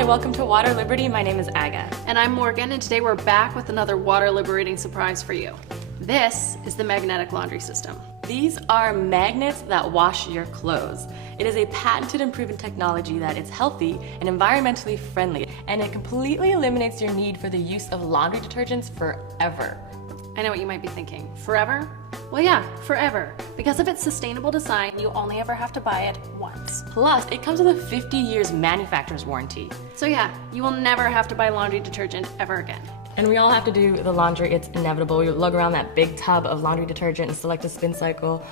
Hi, welcome to Water Liberty. My name is Aga. And I'm Morgan, and today we're back with another water liberating surprise for you. This is the magnetic laundry system. These are magnets that wash your clothes. It is a patented and proven technology that is healthy and environmentally friendly, and it completely eliminates your need for the use of laundry detergents forever. I know what you might be thinking. Forever? Well, yeah, forever. Because of its sustainable design, you only ever have to buy it once. Plus, it comes with a 50 years manufacturer's warranty. So yeah, you will never have to buy laundry detergent ever again. And we all have to do the laundry. It's inevitable. You lug around that big tub of laundry detergent and select a spin cycle.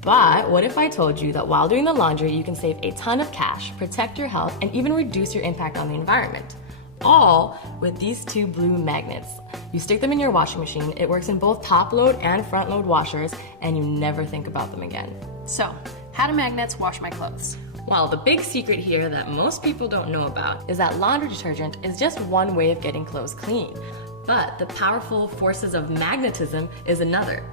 But what if I told you that while doing the laundry, you can save a ton of cash, protect your health, and even reduce your impact on the environment? All with these two blue magnets. You stick them in your washing machine, it works in both top load and front load washers, and you never think about them again. So, how do magnets wash my clothes? Well, the big secret here that most people don't know about is that laundry detergent is just one way of getting clothes clean. But the powerful forces of magnetism is another.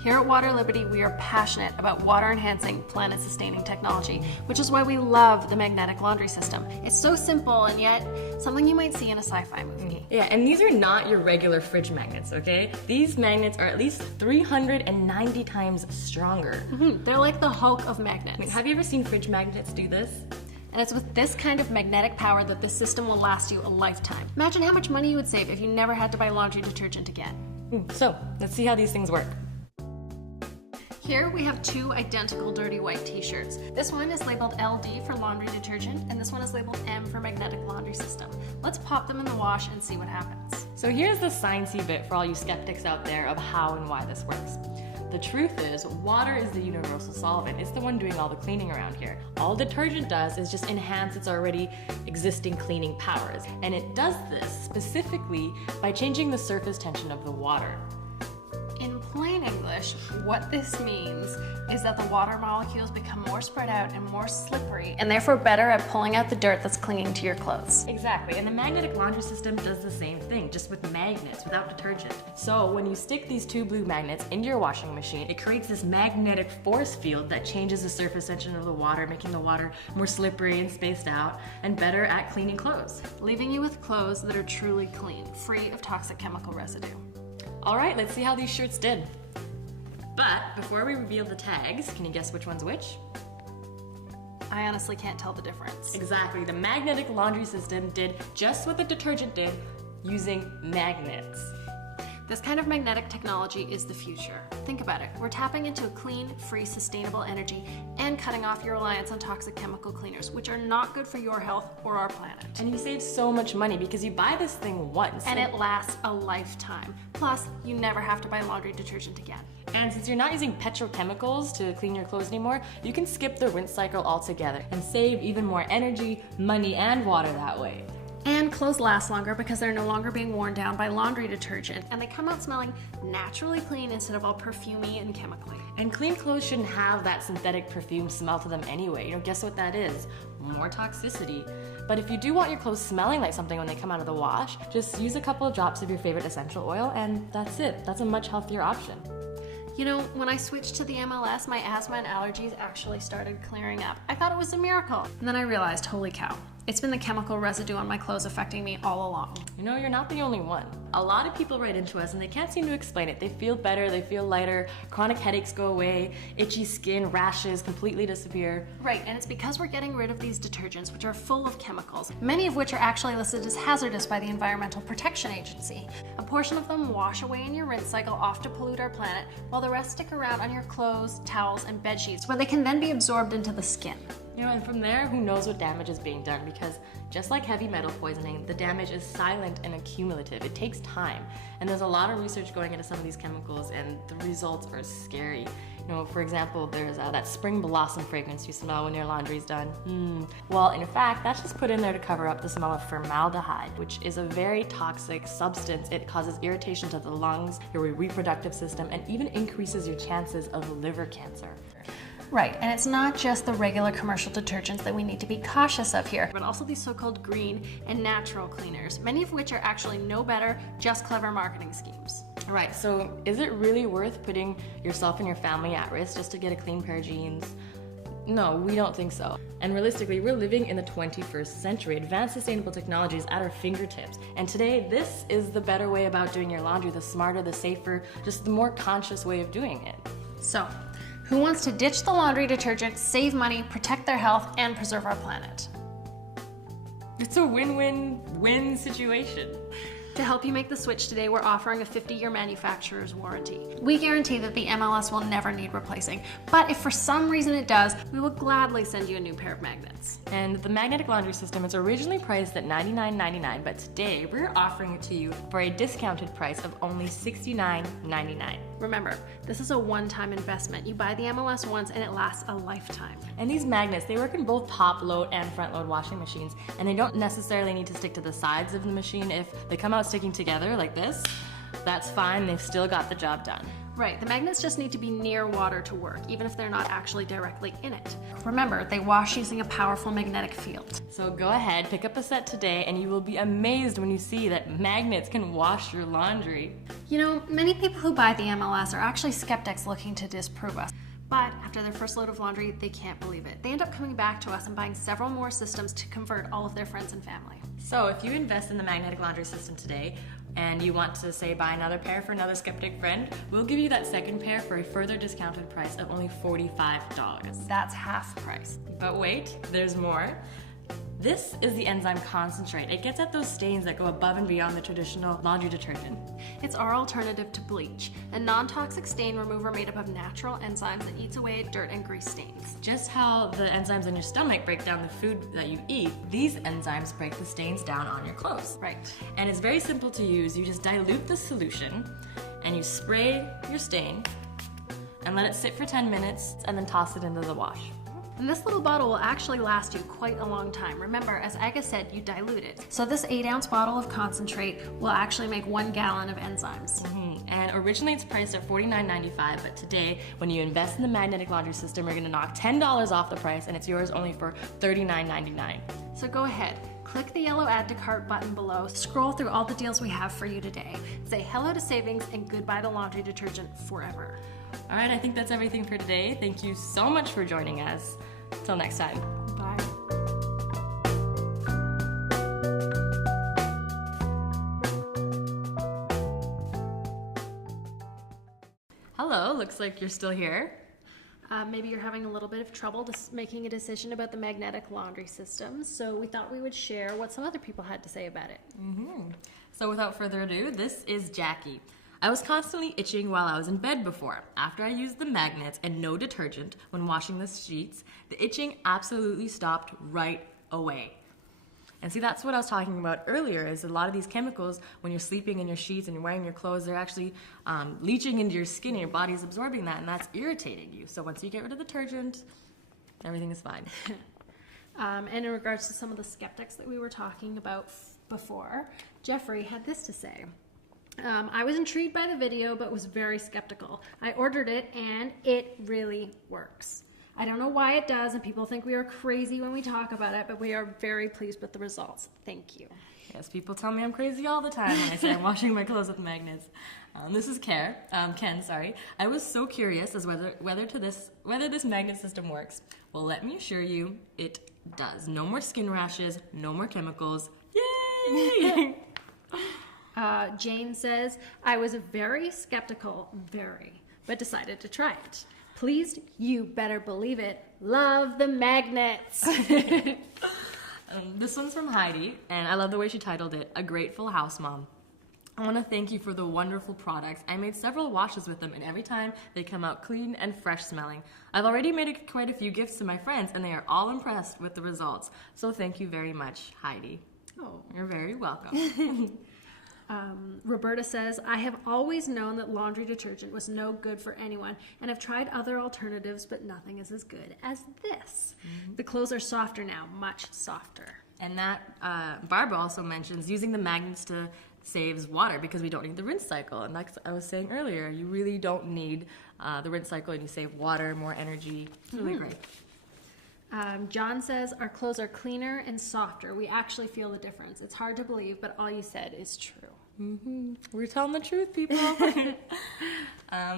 Here at Water Liberty, we are passionate about water-enhancing, planet-sustaining technology, which is why we love the magnetic laundry system. It's so simple and yet something you might see in a sci-fi movie. Yeah, and these are not your regular fridge magnets, okay? These magnets are at least 390 times stronger. They're like the Hulk of magnets. I mean, have you ever seen fridge magnets do this? And it's with this kind of magnetic power that this system will last you a lifetime. Imagine how much money you would save if you never had to buy laundry detergent again. So, let's see how these things work. Here we have two identical dirty white t-shirts. This one is labeled LD for laundry detergent, and this one is labeled M for magnetic laundry system. Let's pop them in the wash and see what happens. So here's the sciencey bit for all you skeptics out there of how and why this works. The truth is, water is the universal solvent. It's the one doing all the cleaning around here. All detergent does is just enhance its already existing cleaning powers. And it does this specifically by changing the surface tension of the water. In plain English, what this means is that the water molecules become more spread out and more slippery, and therefore better at pulling out the dirt that's clinging to your clothes. Exactly, and the magnetic laundry system does the same thing, just with magnets, without detergent. So when you stick these two blue magnets into your washing machine, it creates this magnetic force field that changes the surface tension of the water, making the water more slippery and spaced out, and better at cleaning clothes. Leaving you with clothes that are truly clean, free of toxic chemical residue. All right, let's see how these shirts did. But before we reveal the tags, can you guess which one's which? I honestly can't tell the difference. Exactly, the magnetic laundry system did just what the detergent did, using magnets. This kind of magnetic technology is the future. Think about it. We're tapping into a clean, free, sustainable energy and cutting off your reliance on toxic chemical cleaners, which are not good for your health or our planet. And you save so much money because you buy this thing once. And it lasts a lifetime. Plus, you never have to buy laundry detergent again. And since you're not using petrochemicals to clean your clothes anymore, you can skip the rinse cycle altogether and save even more energy, money, and water that way. And clothes last longer because they're no longer being worn down by laundry detergent, and they come out smelling naturally clean instead of all perfumey and chemically. And clean clothes shouldn't have that synthetic perfume smell to them anyway. You know, guess what that is? More toxicity. But if you do want your clothes smelling like something when they come out of the wash, just use a couple of drops of your favorite essential oil and that's it. That's a much healthier option. You know, when I switched to the MLS, my asthma and allergies actually started clearing up. I thought it was a miracle. And then I realized, holy cow, it's been the chemical residue on my clothes affecting me all along. You know, you're not the only one. A lot of people write into us and they can't seem to explain it. They feel better, they feel lighter, chronic headaches go away, itchy skin, rashes completely disappear. Right, and it's because we're getting rid of these detergents, which are full of chemicals, many of which are actually listed as hazardous by the Environmental Protection Agency. A portion of them wash away in your rinse cycle off to pollute our planet, while the rest stick around on your clothes, towels, and bed sheets, where they can then be absorbed into the skin. You know, and from there, who knows what damage is being done, because just like heavy metal poisoning, the damage is silent and accumulative. It takes time, and there's a lot of research going into some of these chemicals, and the results are scary. You know, for example, there's that spring blossom fragrance you smell when your laundry's done. Well, in fact, that's just put in there to cover up the smell of formaldehyde, which is a very toxic substance. It causes irritation to the lungs, your reproductive system, and even increases your chances of liver cancer. Right, and it's not just the regular commercial detergents that we need to be cautious of here, but also these so-called green and natural cleaners, many of which are actually no better, just clever marketing schemes. Right, so is it really worth putting yourself and your family at risk just to get a clean pair of jeans? No, we don't think so. And realistically, we're living in the 21st century. Advanced sustainable technology is at our fingertips. And today, this is the better way about doing your laundry, the smarter, the safer, just the more conscious way of doing it. So, who wants to ditch the laundry detergent, save money, protect their health, and preserve our planet? It's a win-win-win situation. To help you make the switch today, we're offering a 50-year manufacturer's warranty. We guarantee that the MLS will never need replacing, but if for some reason it does, we will gladly send you a new pair of magnets. And the magnetic laundry system is originally priced at $99.99, but today we're offering it to you for a discounted price of only $69.99. Remember, this is a one-time investment. You buy the MLS once and it lasts a lifetime. And these magnets, they work in both top-load and front-load washing machines, and they don't necessarily need to stick to the sides of the machine. If they come out sticking together like this, that's fine, they've still got the job done. Right, the magnets just need to be near water to work, even if they're not actually directly in it. Remember, they wash using a powerful magnetic field. So go ahead, pick up a set today, and you will be amazed when you see that magnets can wash your laundry. You know, many people who buy the MLS are actually skeptics looking to disprove us. But after their first load of laundry, they can't believe it. They end up coming back to us and buying several more systems to convert all of their friends and family. So if you invest in the magnetic laundry system today, and you want to, say, buy another pair for another skeptic friend, we'll give you that second pair for a further discounted price of only $45. That's half price. But wait, there's more. This is the enzyme concentrate. It gets at those stains that go above and beyond the traditional laundry detergent. It's our alternative to bleach, a non-toxic stain remover made up of natural enzymes that eats away at dirt and grease stains. Just how the enzymes in your stomach break down the food that you eat, these enzymes break the stains down on your clothes. Right. And it's very simple to use. You just dilute the solution and you spray your stain and let it sit for 10 minutes and then toss it into the wash. And this little bottle will actually last you quite a long time. Remember, as Aga said, you dilute it. So this 8-ounce bottle of concentrate will actually make 1 gallon of enzymes. And originally it's priced at $49.95, but today, when you invest in the magnetic laundry system, we're gonna knock $10 off the price, and it's yours only for $39.99. So go ahead, click the yellow add to cart button below, scroll through all the deals we have for you today. Say hello to savings and goodbye to laundry detergent forever. All right, I think that's everything for today. Thank you so much for joining us. Till next time. Bye. Hello, looks like you're still here. Maybe you're having a little bit of trouble making a decision about the magnetic laundry system, so we thought we would share what some other people had to say about it. So without further ado, this is Jackie. I was constantly itching while I was in bed before. After I used the magnets and no detergent when washing the sheets, the itching absolutely stopped right away. And see, that's what I was talking about earlier, is a lot of these chemicals, when you're sleeping in your sheets and you're wearing your clothes, they're actually leaching into your skin and your body's absorbing that, and that's irritating you. So once you get rid of the detergent, everything is fine. And in regards to some of the skeptics that we were talking about before, Jeffrey had this to say. I was intrigued by the video, but was very skeptical. I ordered it, and it really works. I don't know why it does, and people think we are crazy when we talk about it, but we are very pleased with the results. Thank you. Yes, people tell me I'm crazy all the time when I say I'm washing my clothes with magnets. This is Ken. I was so curious as whether this magnet system works. Well, let me assure you, it does. No more skin rashes, no more chemicals. Yay! Jane says, I was very skeptical, but decided to try it. Pleased, you better believe it. Love the magnets. This one's from Heidi, and I love the way she titled it, A Grateful House Mom. I want to thank you for the wonderful products. I made several washes with them, and every time they come out clean and fresh smelling. I've already made quite a few gifts to my friends, and they are all impressed with the results. So thank you very much, Heidi. Oh. You're very welcome. Roberta says, I have always known that laundry detergent was no good for anyone, and have tried other alternatives, but nothing is as good as this. The clothes are softer now, much softer. And that, Barbara also mentions using the magnets to saves water because we don't need the rinse cycle. And like I was saying earlier, you really don't need the rinse cycle, and you save water, more energy. It's really great. John says, our clothes are cleaner and softer. We actually feel the difference. It's hard to believe, but all you said is true. We're telling the truth, people.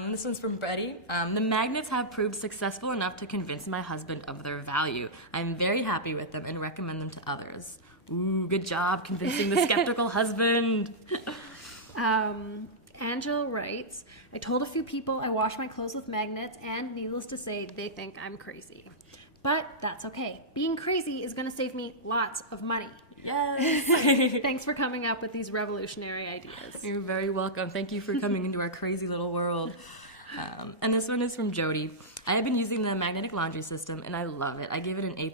This one's from Betty. The magnets have proved successful enough to convince my husband of their value. I'm very happy with them and recommend them to others. Ooh, good job convincing the skeptical husband. Angela writes, I told a few people I wash my clothes with magnets, and needless to say, they think I'm crazy. But that's okay. Being crazy is going to save me lots of money. Yes. Thanks for coming up with these revolutionary ideas. You're very welcome. Thank you for coming into our crazy little world. And this one is from Jody. I have been using the magnetic laundry system and I love it. I give it an A+.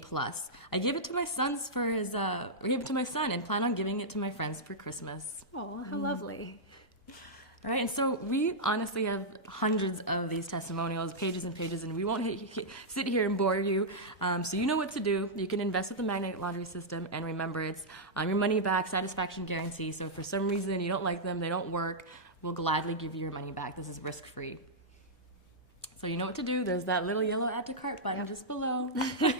I gave it to my son's for his, gave it to my son and plan on giving it to my friends for Christmas. Oh, how lovely. All right, and so we honestly have hundreds of these testimonials, pages and pages, and we won't sit here and bore you. So you know what to do. You can invest with the magnetic laundry system, and remember, it's your money back satisfaction guarantee. So if for some reason you don't like them, they don't work, we'll gladly give you your money back. This is risk-free. So you know what to do. There's that little yellow add to cart button just below. All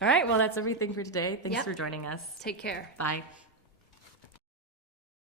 right, well, that's everything for today. Thanks for joining us. Take care. Bye.